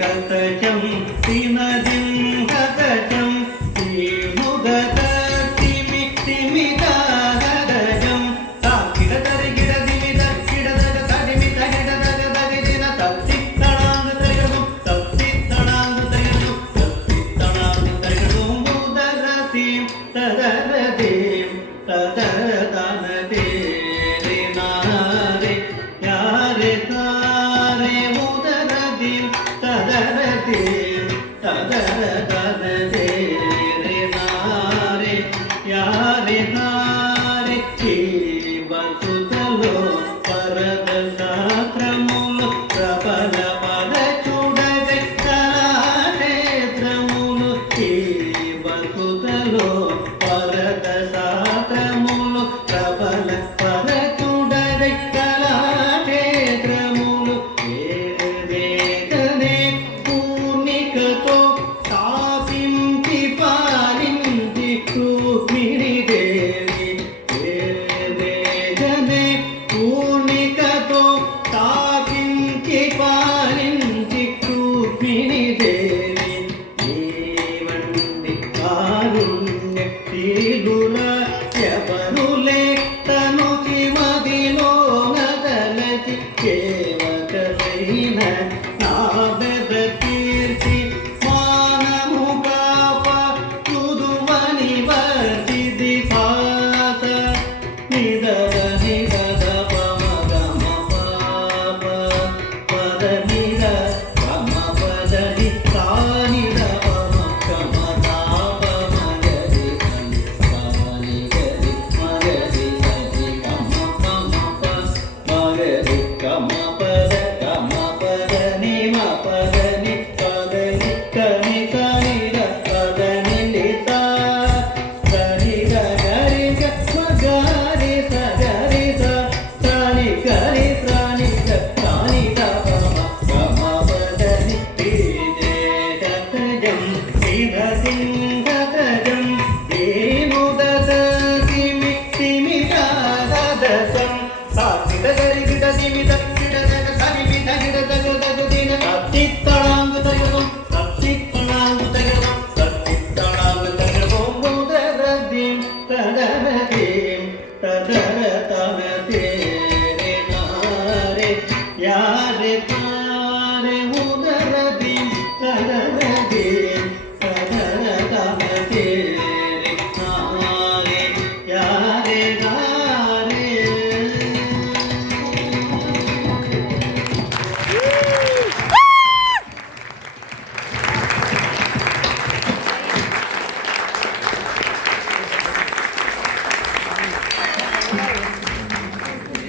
కథజం తినదిం కథజం శ్రీముదత తిమి తిమిదగజం తాకిడ తరిగిడ దిమిద కిడదగ తడిమిత గిడదగ దగిదిన తప్పిత్తణాంగ తరిగడు తప్పిత్తణాంగ తరిగడు తప్పిత్తణాంగ తరిగడు ముదరసిం తదరదేం తదరదనదే రినారే యారే తారే ముదరదిం తదరదే తదరదనదే రినారే యారే తారే జీవసుతలో పరద శాస్త్రములు ప్రబల పద చూడగై కళానేత్రములు జీవసుతలో పరద శాస్త్రములు ప్రబల పద చూడగై కళానేత్రములు వేదనే పూర్ణికతో తాపించి పాలించి రుక్మిణీ దేవి వేదనే పూర్ణికతో తాపించి పాలించి రుక్మిణీ దేవి జీవండి కారుణ్య తీరుల ఎవరులే తను మదిలో నదలచి కేవకలైన నాదద కీర్తి మానము కాప తుదువని వర్తిది పాత నిదర నిదద పమ గమ పాప పద నిద గమ పదని తానిద పమ గమ తాప మగరి సని పని గరి మగరి సని గమ పమ ప మగరి గమ పద ని మ పద